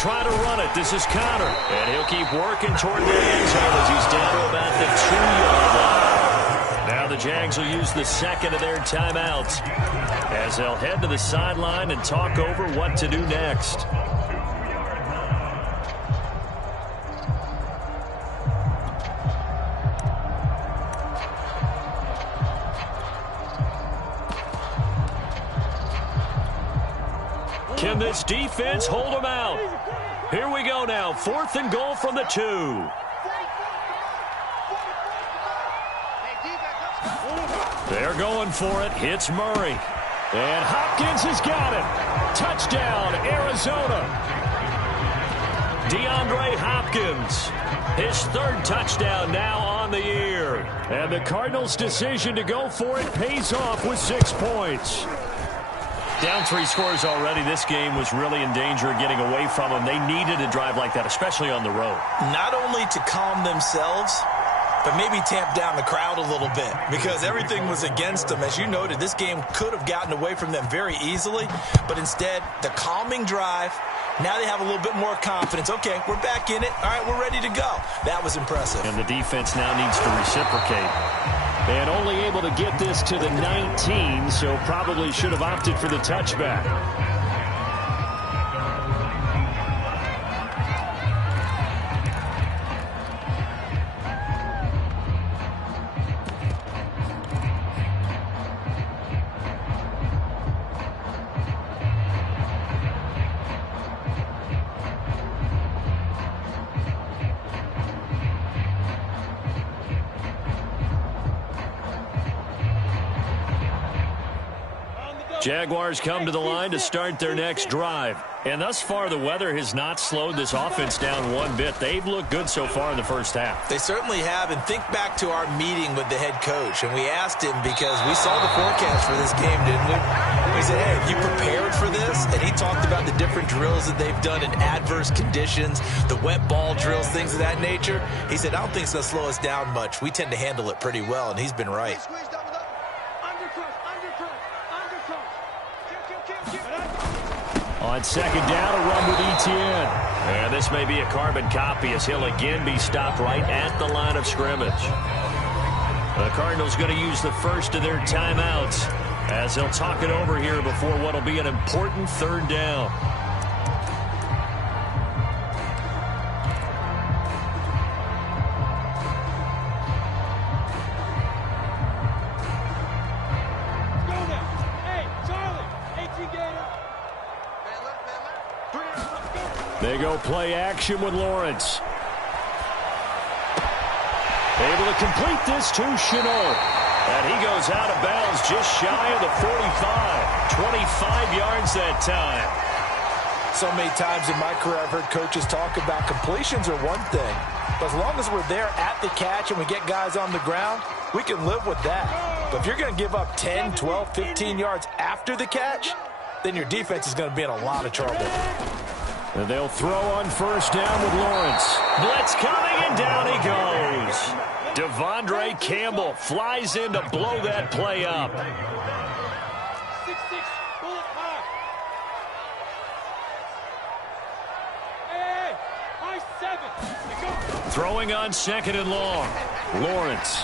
try to run it. This is Connor. And he'll keep working toward the end zone as he's down to about the 2-yard line. Now the Jags will use the second of their timeouts as they'll head to the sideline and talk over what to do next. Can this defense hold them out? Here we go now. 4th and goal from the 2. They're going for it. Hits Murray. And Hopkins has got it. Touchdown, Arizona. DeAndre Hopkins. His 3rd touchdown now on the year. And the Cardinals' decision to go for it pays off with 6 points. Down 3 scores already. This game was really in danger of getting away from them. They needed a drive like that, especially on the road. Not only to calm themselves, but maybe tamp down the crowd a little bit because everything was against them. As you noted, this game could have gotten away from them very easily, but instead, the calming drive, now they have a little bit more confidence. Okay, we're back in it. All right, we're ready to go. That was impressive. And the defense now needs to reciprocate. And only able to get this to the 19, so probably should have opted for the touchback. Jaguars come to the line to start their next drive. And thus far, the weather has not slowed this offense down one bit. They've looked good so far in the first half. They certainly have. And think back to our meeting with the head coach. And we asked him because we saw the forecast for this game, didn't we? We said, hey, have you prepared for this? And he talked about the different drills that they've done in adverse conditions, the wet ball drills, things of that nature. He said, I don't think it's going to slow us down much. We tend to handle it pretty well, and he's been right. On second down, a run with Etienne. And this may be a carbon copy as he'll again be stopped right at the line of scrimmage. The Cardinals going to use the first of their timeouts as they'll talk it over here before what will be an important 3rd down. They go play action with Lawrence. Able to complete this to Chenault. And he goes out of bounds just shy of the 45. 25 yards that time. So many times in my career I've heard coaches talk about completions are one thing. But as long as we're there at the catch and we get guys on the ground, we can live with that. But if you're going to give up 10, 12, 15 yards after the catch, then your defense is going to be in a lot of trouble. And they'll throw on first down with Lawrence. Blitz coming, and down he goes. Devondre Campbell flies in to blow that play up. 6-6, bullet high. Hey, high 7. Throwing on 2nd and long. Lawrence.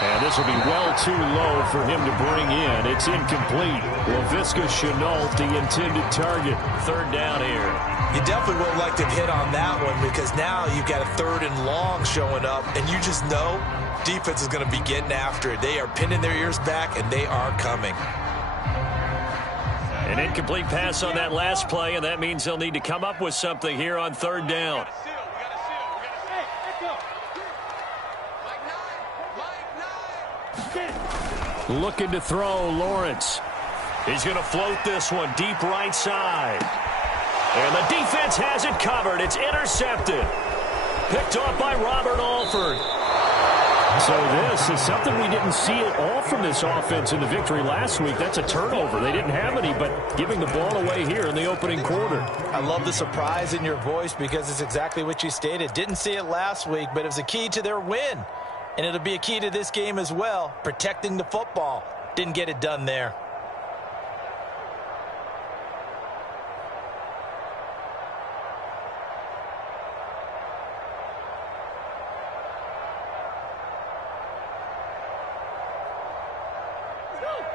And this will be well too low for him to bring in. It's incomplete. Laviska Shenault, the intended target. 3rd down here. You definitely would have liked to hit on that one because now you've got a 3rd and long showing up, and you just know defense is going to be getting after it. They are pinning their ears back, and they are coming. An incomplete pass on that last play, and that means they'll need to come up with something here on 3rd down. Looking to throw, Lawrence. He's going to float this one deep right side. And the defense has it covered. It's intercepted. Picked off by Robert Alford. So this is something we didn't see at all from this offense in the victory last week. That's a turnover. They didn't have any, but giving the ball away here in the opening quarter. I love the surprise in your voice because it's exactly what you stated. Didn't see it last week, but it was a key to their win. And it'll be a key to this game as well, protecting the football. Didn't get it done there.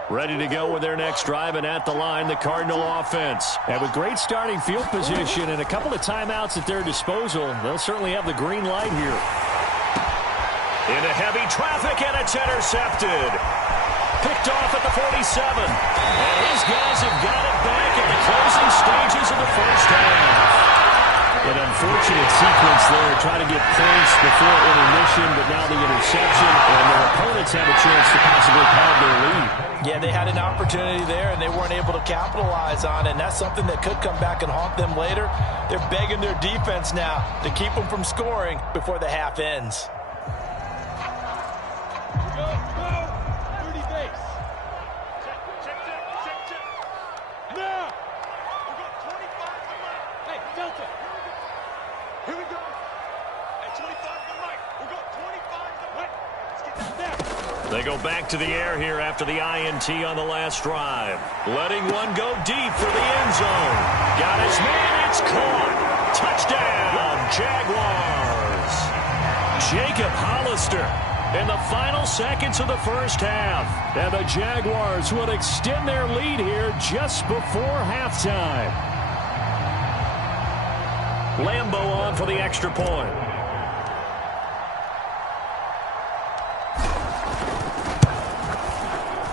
Ready to go with their next drive, and at the line, the Cardinal offense. And with great starting field position and a couple of timeouts at their disposal, they'll certainly have the green light here. Into heavy traffic, and it's intercepted. Picked off at the 47. And his guys have got it back at the closing stages of the first half. An unfortunate sequence there, trying to get points before intermission, but now the interception, and their opponents have a chance to possibly pad their lead. Yeah, they had an opportunity there, and they weren't able to capitalize on it, and that's something that could come back and haunt them later. They're begging their defense now to keep them from scoring before the half ends. They go back to the air here after the INT on the last drive. Letting one go deep for the end zone. Got his man, it's caught. Touchdown, Jaguars. Jacob Hollister in the final seconds of the first half. And the Jaguars would extend their lead here just before halftime. Lambo on for the extra point.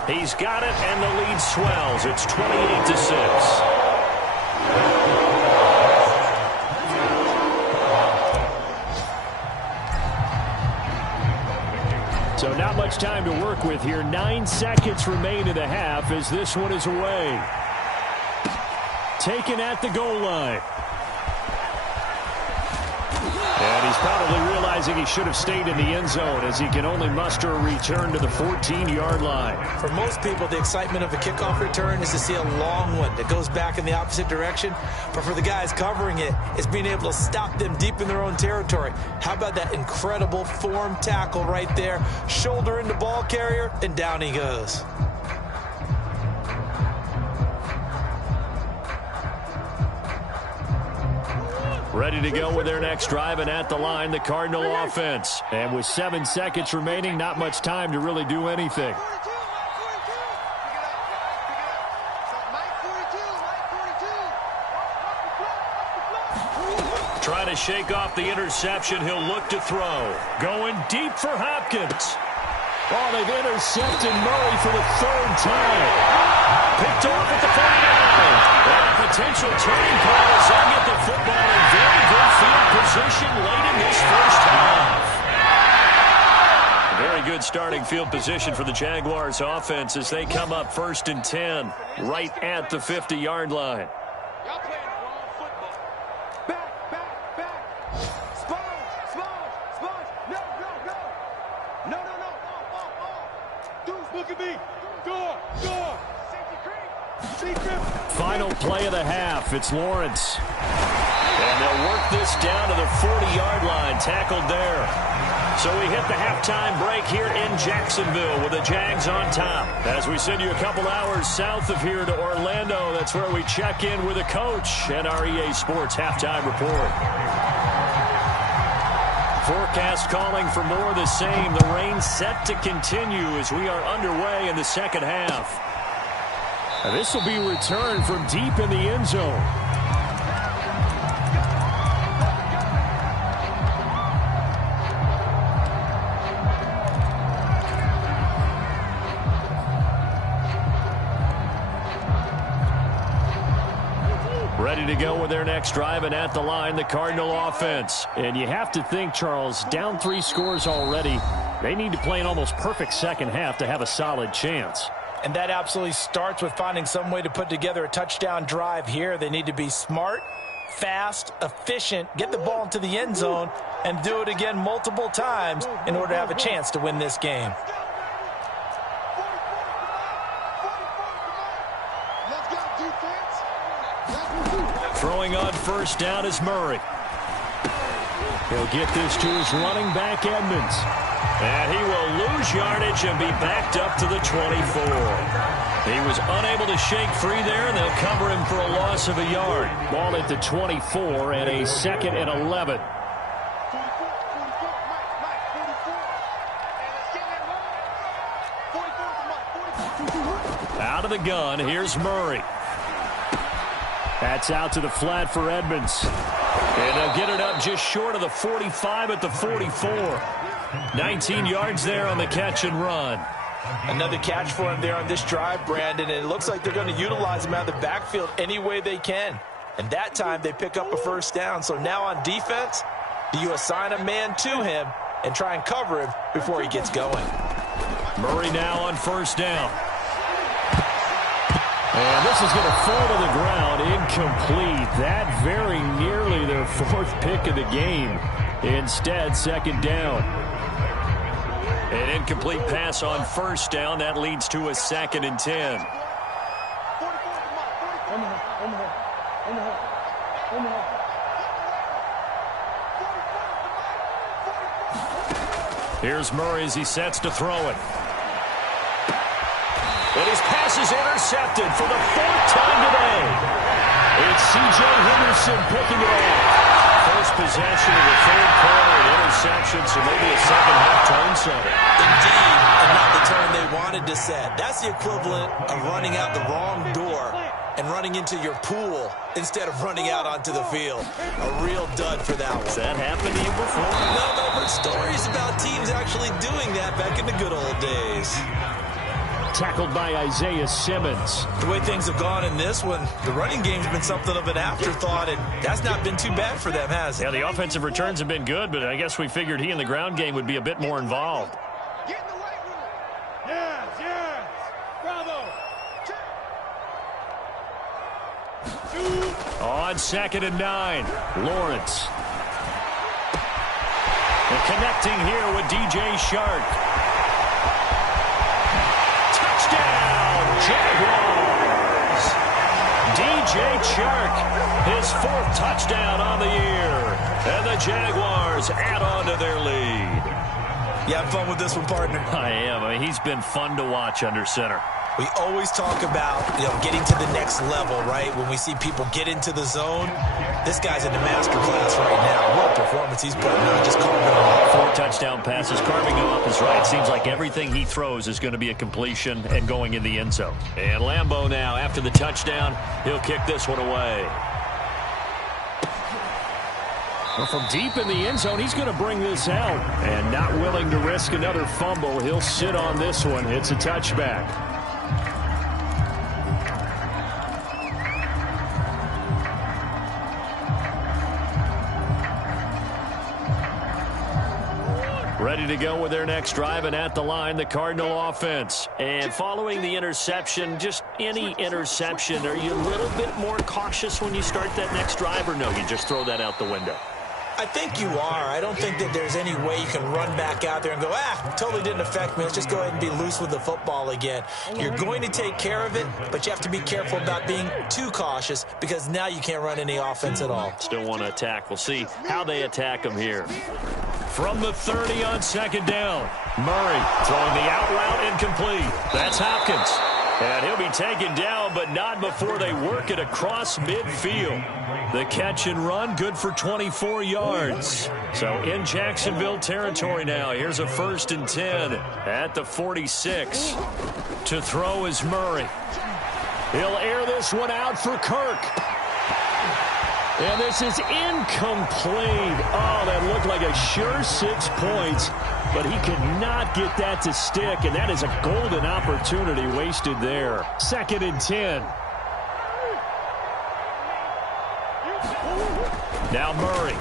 He's got it, and the lead swells. It's 28-6. So not much time to work with here. 9 seconds remain in the half as this one is away. Taken at the goal line. And he's probably realizing he should have stayed in the end zone as he can only muster a return to the 14-yard line. For most people, the excitement of a kickoff return is to see a long one that goes back in the opposite direction. But for the guys covering it, it's being able to stop them deep in their own territory. How about that incredible form tackle right there? Shoulder into ball carrier, and down he goes. Ready to go with their next drive, and at the line, the Cardinal offense. And with 7 seconds remaining, not much time to really do anything. Trying to shake off the interception. He'll look to throw. Going deep for Hopkins. Oh, they've intercepted Murray for the 3rd time. Picked off at the 49. And a potential turning point as they get the football in very good field position late in this first half. Very good starting field position for the Jaguars offense as they come up 1st and 10 right at the 50-yard line. Y'all playing the wrong football. Back. Sponge. No. Dudes, look at me. Door. Final play of the half. It's Lawrence. And they'll work this down to the 40-yard line. Tackled there. So we hit the halftime break here in Jacksonville with the Jags on top. As we send you a couple hours south of here to Orlando, that's where we check in with the coach and our EA Sports halftime report. Forecast calling for more of the same. The rain set to continue as we are underway in the second half. And this will be returned from deep in the end zone. Ready to go with their next drive, and at the line, the Cardinal offense. And you have to think, Charles, down 3 scores already. They need to play an almost perfect second half to have a solid chance. And that absolutely starts with finding some way to put together a touchdown drive here. They need to be smart, fast, efficient, get the ball into the end zone, and do it again multiple times in order to have a chance to win this game. Throwing on first down is Murray. He'll get this to his running back, Edmonds. And he will lose yardage and be backed up to the 24. He was unable to shake free there, and they'll cover him for a loss of a yard. Ball at the 24 and a 2nd and 11. Out of the gun, here's Murray. That's out to the flat for Edmonds. And they'll get it up just short of the 45 at the 44. 19 yards there on the catch and run. Another catch for him there on this drive, Brandon, and it looks like they're going to utilize him out of the backfield any way they can. And that time they pick up a first down. So now on defense, do you assign a man to him and try and cover him before he gets going? Murray now on first down. And this is going to fall to the ground, incomplete. That very nearly their fourth pick of the game. Instead, second down. An incomplete pass on first down. That leads to a 2nd and 10. Here's Murray as he sets to throw it. And his pass is intercepted for the 4th time today. It's C.J. Henderson picking it off. First possession of the 3rd quarter, an interception, so maybe a second-half tone setter. Indeed, and not the tone they wanted to set. That's the equivalent of running out the wrong door and running into your pool instead of running out onto the field. A real dud for that one. Has that happened to you before? No, I've heard stories about teams actually doing that back in the good old days. Tackled by Isaiah Simmons. The way things have gone in this one, the running game's been something of an afterthought, and that's not been too bad for them, has it? Yeah, the offensive returns have been good, but I guess we figured he in the ground game would be a bit more involved. Get in the weight room. Yes, yes. Bravo. On 2nd and 9, Lawrence. And connecting here with DJ Shark. Jaguars. DJ Chark, his 4th touchdown on the year. And the Jaguars add on to their lead. You having fun with this one, partner? I am. I mean, he's been fun to watch under center. We always talk about, getting to the next level, right? When we see people get into the zone, this guy's in the master class right now. What performance he's putting on, just carving them up. 4 touchdown passes, carving them up is right. Seems like everything he throws is going to be a completion and going in the end zone. And Lambeau now, after the touchdown, he'll kick this one away. Well, from deep in the end zone, he's going to bring this out. And not willing to risk another fumble, he'll sit on this one. It's a touchback. Ready to go with their next drive, and at the line, the Cardinal offense. And following the interception, just any interception, are you a little bit more cautious when you start that next drive, or no, you just throw that out the window? I think you are. I don't think that there's any way you can run back out there and go, totally didn't affect me. Let's just go ahead and be loose with the football again. You're going to take care of it, but you have to be careful about being too cautious because now you can't run any offense at all. Still want to attack. We'll see how they attack them here. From the 30 on 2nd down, Murray throwing the out route incomplete. That's Hopkins. And he'll be taken down, but not before they work it across midfield. The catch and run, good for 24 yards. So in Jacksonville territory now. Here's a 1st and 10 at the 46. To throw is Murray. He'll air this one out for Kirk. And this is incomplete. Oh, that looked like a sure 6 points. But he could not get that to stick, and that is a golden opportunity wasted there. 2nd and 10. Now Murray.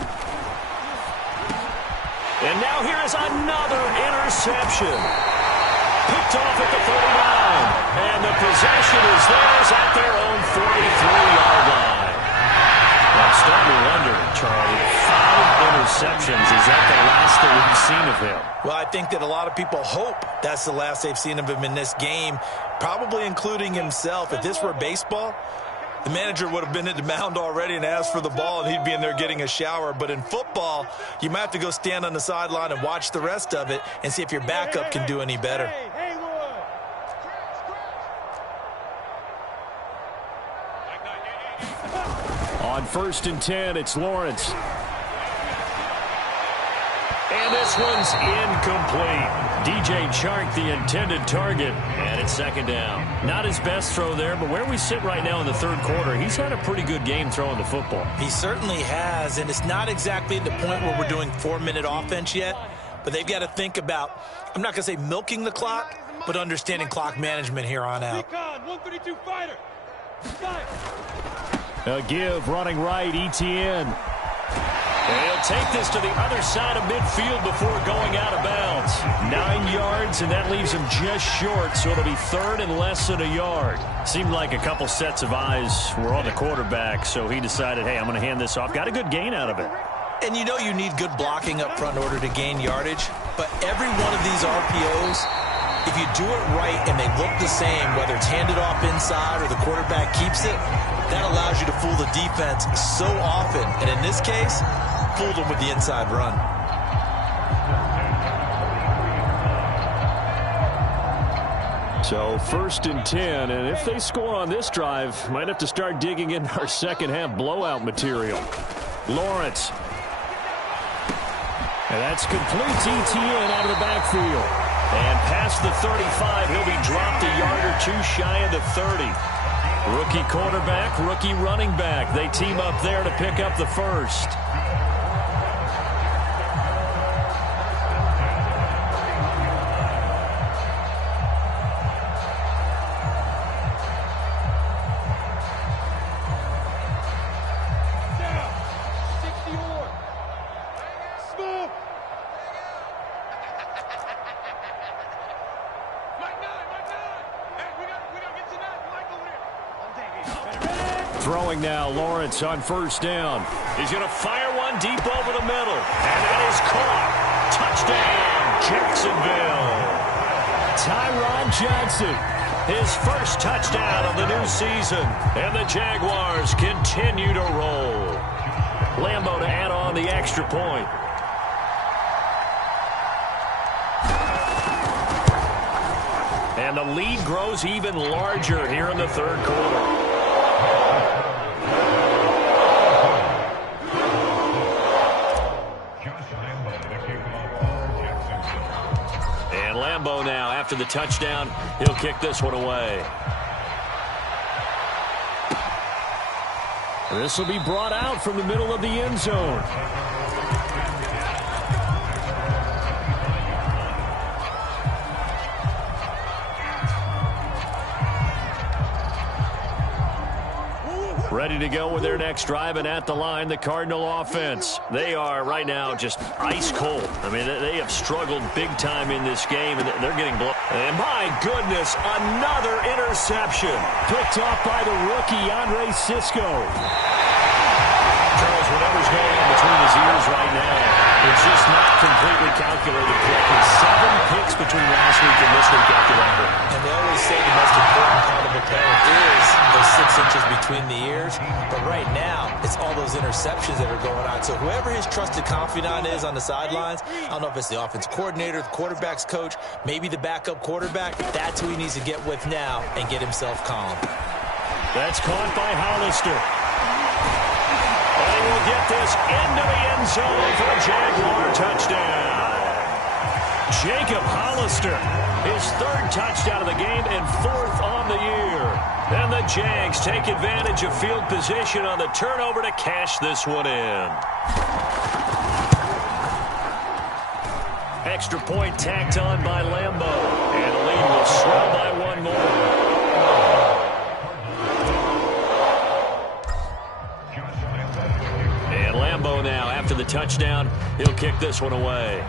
And now here is another interception. Picked off at the 49. And the possession is theirs at their own 43-yard line. I'm starting to wonder, Charlie, 5 interceptions. Is that the last that we've seen of him? Well, I think that a lot of people hope that's the last they've seen of him in this game, probably including himself. If this were baseball, the manager would have been at the mound already and asked for the ball, and he'd be in there getting a shower. But in football, you might have to go stand on the sideline and watch the rest of it and see if your backup can do any better. On 1st and 10, it's Lawrence. And this one's incomplete. DJ Chark, the intended target, and it's second down. Not his best throw there, but where we sit right now in the third quarter, he's had a pretty good game throwing the football. He certainly has, and it's not exactly at the point where we're doing 4-minute offense yet, but they've got to think about, I'm not going to say milking the clock, but understanding clock management here on out. 132 fighter. A give, running right, ETN. And he'll take this to the other side of midfield before going out of bounds. 9 yards, and that leaves him just short, so it'll be third and less than a yard. Seemed like a couple sets of eyes were on the quarterback, so he decided, hey, I'm going to hand this off. Got a good gain out of it. And you know you need good blocking up front in order to gain yardage, but every one of these RPOs, if you do it right and they look the same, whether it's handed off inside or the quarterback keeps it, that allows you to fool the defense so often. And in this case, fooled them with the inside run. So 1st and 10, and if they score on this drive, might have to start digging in our second half blowout material. Lawrence. And that's complete. ETN out of the backfield. And past the 35, he'll be dropped a yard or two shy of the 30. Rookie quarterback, rookie running back. They team up there to pick up the first. Throwing now, Lawrence on 1st down. He's going to fire one deep over the middle. And that is caught. Touchdown, Jacksonville. Tyron Johnson, his first touchdown of the new season. And the Jaguars continue to roll. Lambeau to add on the extra point. And the lead grows even larger here in the third quarter. And Lambeau now, after the touchdown, he'll kick this one away. This will be brought out from the middle of the end zone. Ready to go with their next drive, and at the line, the Cardinal offense. They are right now just ice cold. I mean, they have struggled big time in this game, and they're getting blown. And my goodness, another interception. Picked off by the rookie, Andre Sisco. Charles, whatever's going on between his ears right now, it's just not completely calculated correctly. 7 picks between last week and this week after that. And they always say the most important part of a parent is those 6 inches between the ears. But right now, it's all those interceptions that are going on. So whoever his trusted confidant is on the sidelines, I don't know if it's the offensive coordinator, the quarterback's coach, maybe the backup quarterback, that's who he needs to get with now and get himself calm. That's caught by Hollister. And we'll get this into the end zone for a Jaguar touchdown. Jacob Hollister, his 3rd touchdown of the game and 4th on the year. And the Jags take advantage of field position on the turnover to cash this one in. Extra point tacked on by Lambeau. And the lead will swell by 1 more. And Lambeau now, after the touchdown, he'll kick this one away.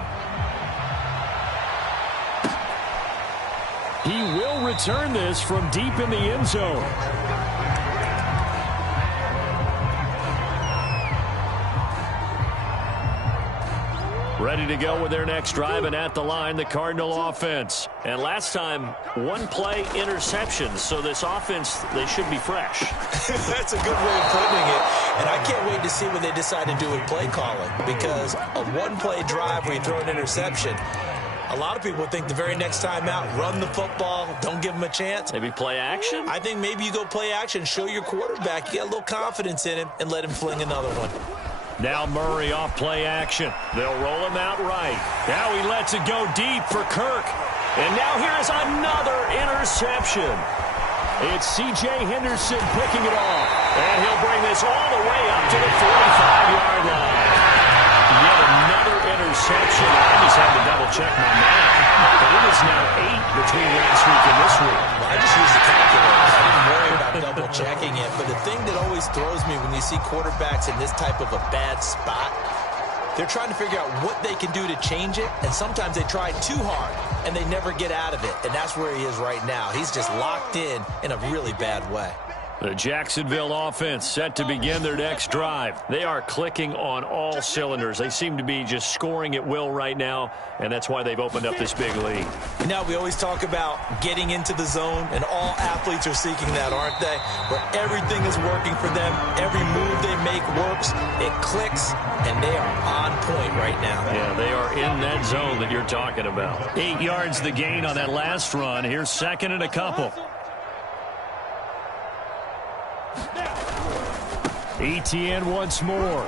He will return this from deep in the end zone. Ready to go with their next drive, and at the line, the Cardinal offense. And last time, 1-play interceptions, so this offense, they should be fresh. That's a good way of putting it. And I can't wait to see what they decide to do with play calling, because a 1-play drive where you throw an interception, a lot of people think the very next time out, run the football, don't give them a chance. Maybe play action? I think maybe you go play action, show your quarterback, you got a little confidence in him, and let him fling another one. Now Murray off play action. They'll roll him out right. Now he lets it go deep for Kirk. And now here is another interception. It's C.J. Henderson picking it off. And he'll bring this all the way up to the 45-yard line. Yet another interception. I just had to double-check my math. But it is now 8 between last week and this week. Well, I just used the calculator. I didn't worry about double-checking it. But the thing that always throws me when you see quarterbacks in this type of a bad spot, they're trying to figure out what they can do to change it, and sometimes they try too hard, and they never get out of it, and that's where he is right now. He's just locked in a really bad way. The Jacksonville offense set to begin their next drive. They are clicking on all cylinders. They seem to be just scoring at will right now, and that's why they've opened up this big lead. Now, we always talk about getting into the zone, and all athletes are seeking that, aren't they? Where everything is working for them. Every move they make works. It clicks, and they are on point right now. Yeah, they are in that zone that you're talking about. 8 yards the gain on that last run. Here's second and a couple. ETN once more.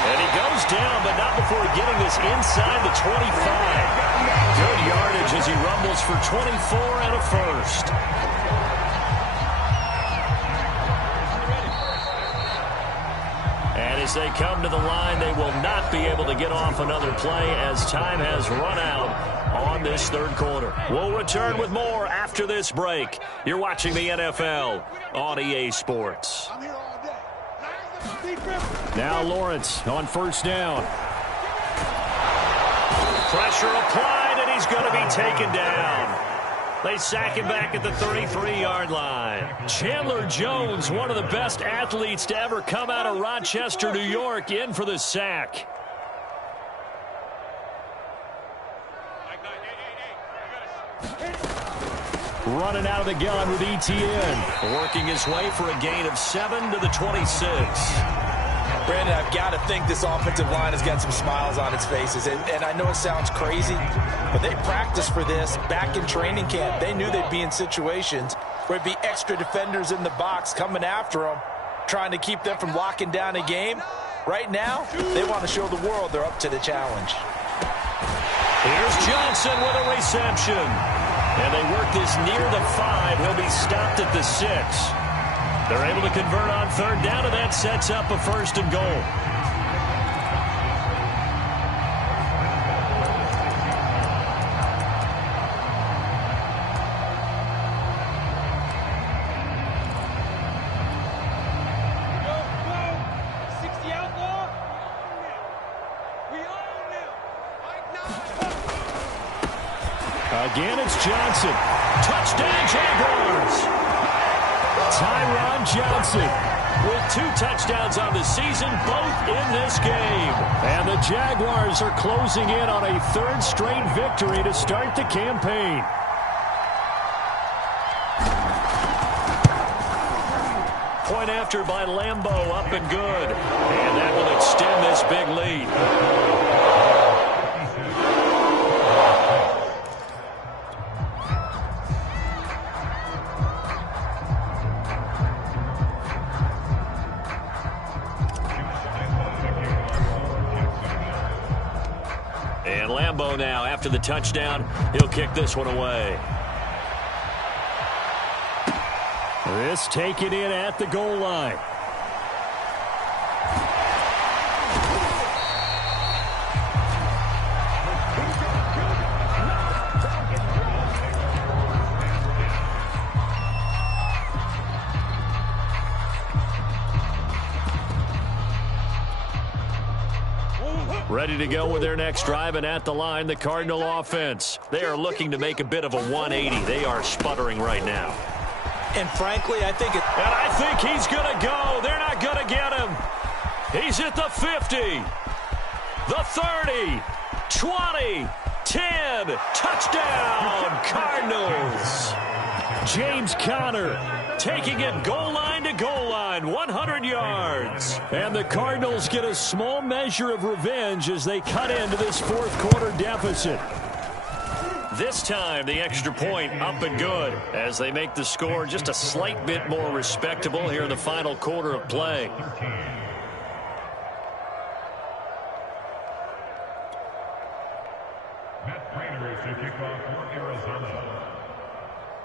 And he goes down, but not before getting this inside the 25. Good yardage as he rumbles for 24 and a first. And as they come to the line, they will not be able to get off another play as time has run out on this third quarter. We'll return with more after this break. You're watching the NFL on EA Sports. Now Lawrence on first down. Pressure applied, and he's going to be taken down. They sack him back at the 33-yard line. Chandler Jones, one of the best athletes to ever come out of Rochester, New York, in for the sack. Running out of the gun with ETN. Working his way for a gain of 7 to the 26. Brandon, I've got to think this offensive line has got some smiles on its faces. And I know it sounds crazy, but they practiced for this back in training camp. They knew they'd be in situations where it'd be extra defenders in the box coming after them, trying to keep them from locking down a game. Right now, they want to show the world they're up to the challenge. Here's Johnson with a reception. And they work this near the 5. He'll be stopped at the 6. They're able to convert on third down, and that sets up a first and goal. Again, it's Johnson. Touchdown, Jaguars. Tyron Johnson with 2 touchdowns on the season, both in this game. And the Jaguars are closing in on a 3rd straight victory to start the campaign. Point after by Lambeau, up and good. And that will extend this big lead. And Lambeau now, after the touchdown, he'll kick this one away. This taken in at the goal line. Ready to go with their next drive, and at the line, the Cardinal offense. They are looking to make a bit of a 180. They are sputtering right now. And frankly, I think he's going to go. They're not going to get him. He's at the 50, the 30, 20, 10. Touchdown, Cardinals. James Conner taking it goal line to goal line, 100 yards. And the Cardinals get a small measure of revenge as they cut into this 4th quarter deficit. This time, the extra point up and good as they make the score just a slight bit more respectable here in the final quarter of play.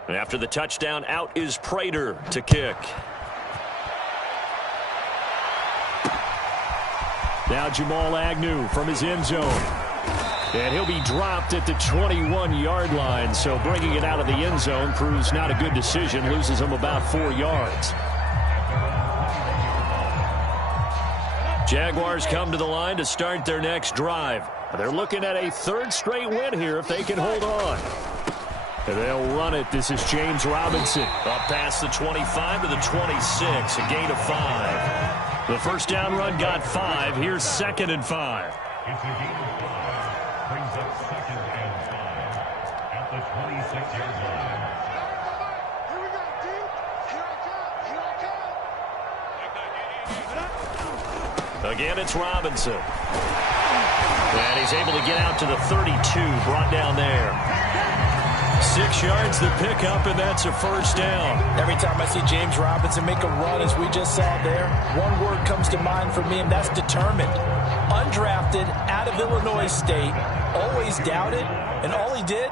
After the touchdown, out is Prater to kick. Now Jamal Agnew from his end zone. And he'll be dropped at the 21-yard line, so bringing it out of the end zone proves not a good decision, loses him about 4 yards. Jaguars come to the line to start their next drive. They're looking at a third straight win here if they can hold on. And they'll run it. This is James Robinson. Up past the 25 to the 26, a gain of 5. The first down run got 5. Here's 2nd and 5. It's a gain of 5. Brings up 2nd and 5 at the 26-yard line. Here we go, dude. Here I come. Again, it's Robinson. And he's able to get out to the 32, brought down there. 6 yards the pickup, and that's a first down. Every time I see James Robinson make a run, as we just saw there, one word comes to mind for me, and that's determined. Undrafted, out of Illinois State, always doubted, and all he did,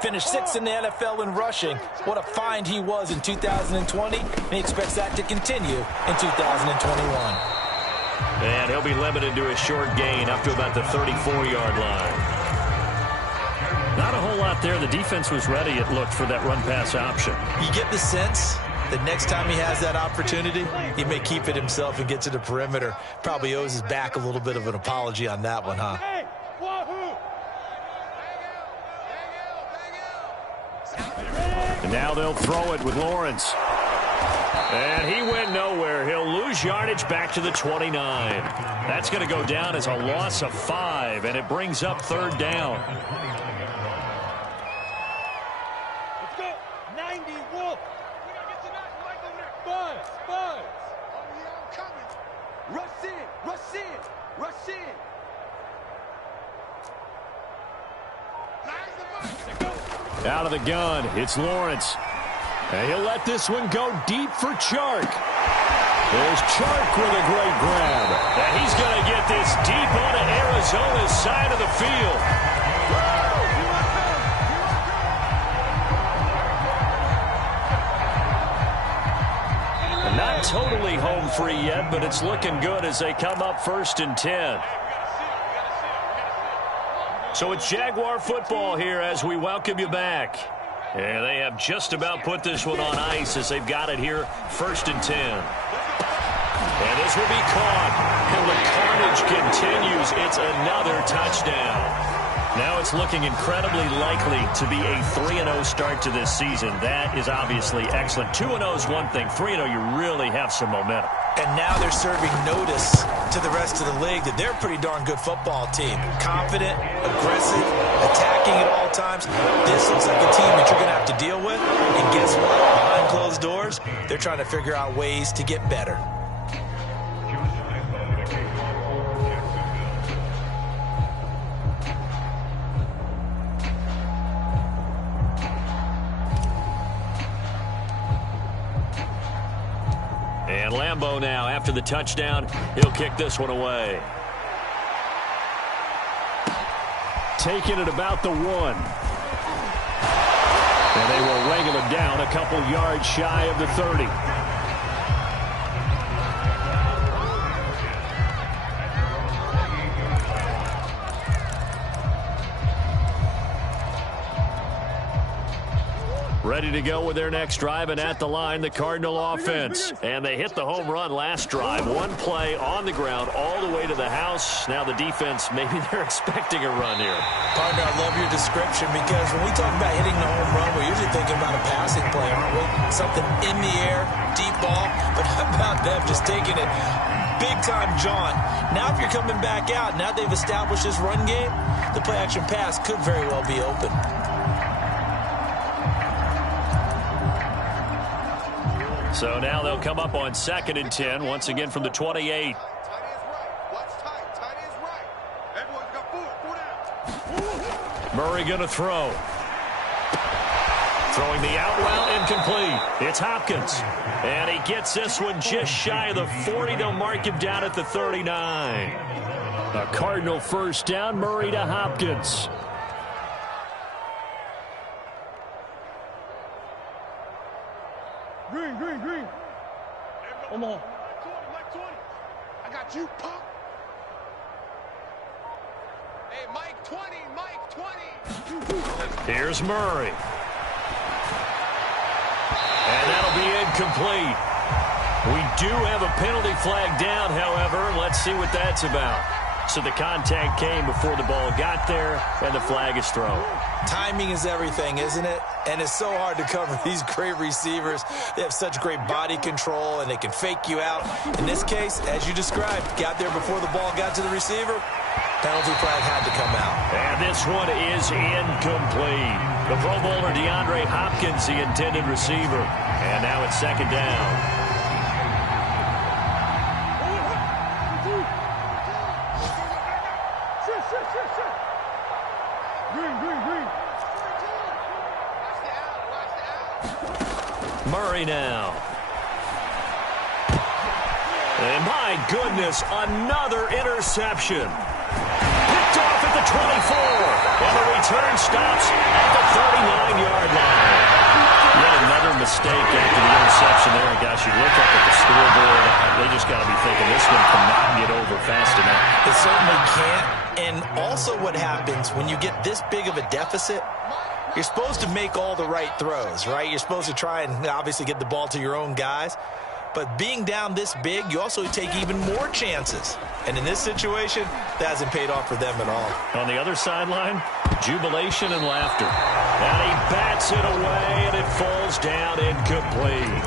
finished 6th in the NFL in rushing. What a find he was in 2020, and he expects that to continue in 2021. And he'll be limited to a short gain up to about the 34-yard line. Not a whole lot there. The defense was ready, it looked, for that run-pass option. You get the sense that next time he has that opportunity, he may keep it himself and get to the perimeter. Probably owes his back a little bit of an apology on that one, huh? Hey, wahoo! And now they'll throw it with Lawrence. And he went nowhere. He'll lose yardage back to the 29. That's going to go down as a loss of 5, and it brings up 3rd down. Let's go. 90, Wolf. Buzz, Buzz. Oh, yeah, I'm coming. Rush in, rush in, rush in. Out of the gun, it's Lawrence. And he'll let this one go deep for Chark. There's Chark with a great grab. And he's going to get this deep onto Arizona's side of the field. Not totally home free yet, but it's looking good as they come up 1st and 10. So it's Jaguar football here as we welcome you back. And they have just about put this one on ice as they've got it here, 1st and 10. And this will be caught. And the carnage continues. It's another touchdown. Now it's looking incredibly likely to be a 3-0 start to this season. That is obviously excellent. 2-0 is one thing. 3-0, you really have some momentum. And now they're serving notice to the rest of the league that they're a pretty darn good football team. Confident, aggressive, attacking at all times. This looks like a team that you're going to have to deal with. And guess what? Behind closed doors, they're trying to figure out ways to get better. And Lambeau now, after the touchdown, he'll kick this one away. Taking it about the 1. And they will wrangle him down a couple yards shy of the 30. Ready to go with their next drive, and at the line, the Cardinal offense. And they hit the home run last drive. One play on the ground all the way to the house. Now the defense, maybe they're expecting a run here. Partner, I love your description because when we talk about hitting the home run, we're usually thinking about a passing play, aren't we? Something in the air, deep ball. But how about them just taking it big-time jaunt? Now if you're coming back out, now they've established this run game, the play-action pass could very well be open. So now they'll come up on 2nd and 10, once again from the 28. Murray going to throw. Throwing the out route, incomplete. It's Hopkins. And he gets this one just shy of the 40. They'll mark him down at the 39. A Cardinal first down, Murray to Hopkins. Green. Come on. Mike 20. I got you, punk. Hey, Mike 20. Here's Murray. And that'll be incomplete. We do have a penalty flag down, however. Let's see what that's about. So the contact came before the ball got there, and the flag is thrown. Timing is everything, isn't it? And it's so hard to cover these great receivers. They have such great body control, and they can fake you out. In this case, as you described, got there before the ball got to the receiver. Penalty flag had to come out. And this one is incomplete. The Pro Bowler DeAndre Hopkins, the intended receiver. And now it's second down. Murray now. And my goodness, another interception. Picked off at the 24. And the return stops at the 39-yard line. Yet another mistake after the interception there. And gosh, you look up at the scoreboard, they just got to be thinking this one cannot get over fast enough. It certainly can't. And also what happens when you get this big of a deficit, you're supposed to make all the right throws, right? You're supposed to try and obviously get the ball to your own guys. But being down this big, you also take even more chances. And in this situation, that hasn't paid off for them at all. On the other sideline, jubilation and laughter. And he bats it away, and it falls down incomplete.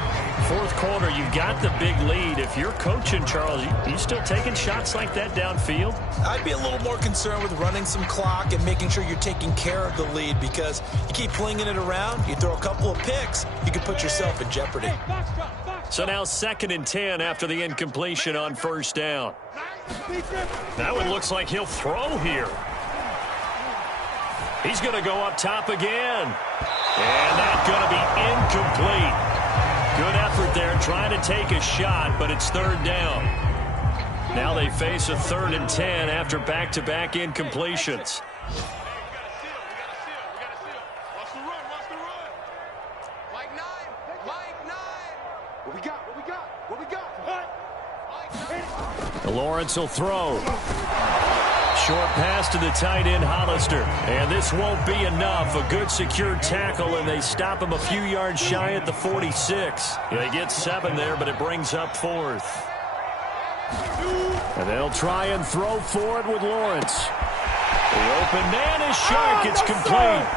Fourth quarter, you've got the big lead. If you're coaching, Charles, you still taking shots like that downfield? I'd be a little more concerned with running some clock and making sure you're taking care of the lead, because you keep flinging it around, you throw a couple of picks, you can put yourself in jeopardy. So now 2nd and 10 after the incompletion on first down. That one looks like he'll throw here. He's going to go up top again. And that's going to be incomplete. Good effort there trying to take a shot, but it's third down. Now they face a 3rd and 10 after back-to-back incompletions. Lawrence will throw. Short pass to the tight end, Hollister. And this won't be enough. A good secure tackle, and they stop him a few yards shy at the 46. They get 7 there, but it brings up 4th. And they'll try and throw for it with Lawrence. The open man is sharp. It's complete.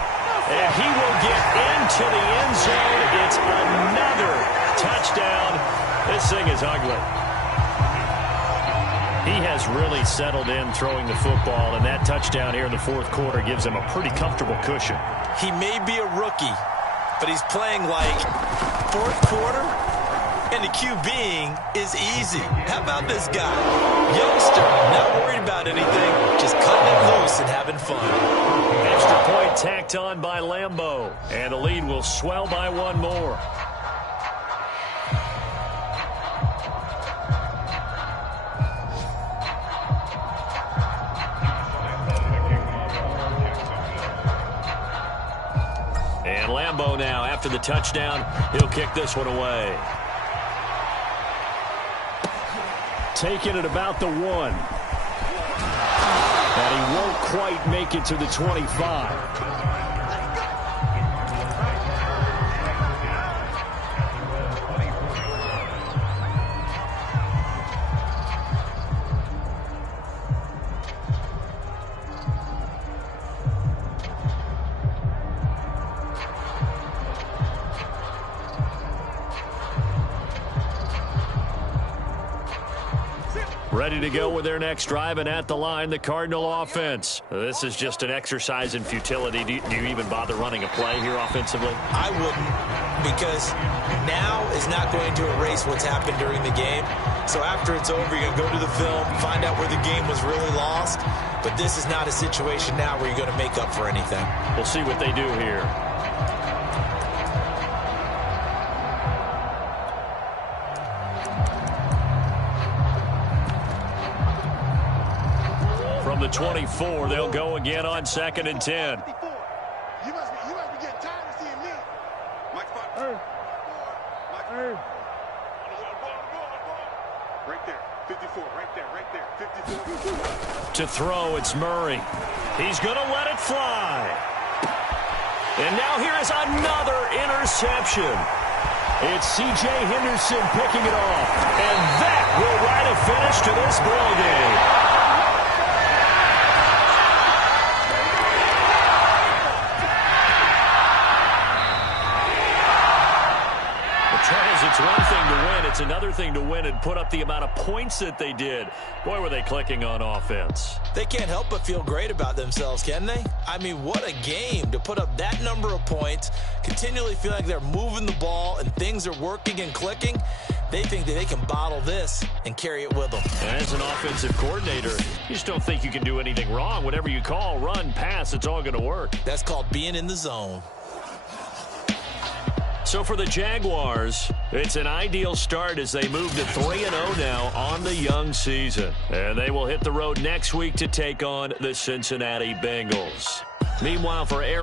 And he will get into the end zone. It's another touchdown. This thing is ugly. He has really settled in throwing the football, and that touchdown here in the fourth quarter gives him a pretty comfortable cushion. He may be a rookie, but he's playing like fourth quarter, and the QBing is easy. How about this guy? Youngster, not worried about anything, just cutting it loose and having fun. Extra point tacked on by Lambeau, and the lead will swell by 1 more. And Lambeau now, after the touchdown, he'll kick this one away. Taking it about the 1. And he won't quite make it to the 25. Ready to go with their next drive, and at the line, the Cardinal offense. This is just an exercise in futility. Do you even bother running a play here offensively? I wouldn't, because now is not going to erase what's happened during the game. So after it's over, you're going to go to the film, find out where the game was really lost. But this is not a situation now where you're going to make up for anything. We'll see what they do here. From the 24, they'll go again on 2nd and 10. You must be getting tired of seeing me. Mike, right there, 54, right there, 54. To throw, it's Murray. He's going to let it fly. And now here is another interception. It's C.J. Henderson picking it off. And that will write a finish to this ball game. It's one thing to win. It's another thing to win and put up the amount of points that they did. Boy, were they clicking on offense. They can't help but feel great about themselves, can they? I mean, what a game to put up that number of points, continually feel like they're moving the ball and things are working and clicking. They think that they can bottle this and carry it with them. And as an offensive coordinator, you just don't think you can do anything wrong. Whatever you call, run, pass, it's all going to work. That's called being in the zone. So for the Jaguars, it's an ideal start as they move to 3-0 now on the young season. And they will hit the road next week to take on the Cincinnati Bengals. Meanwhile, for Air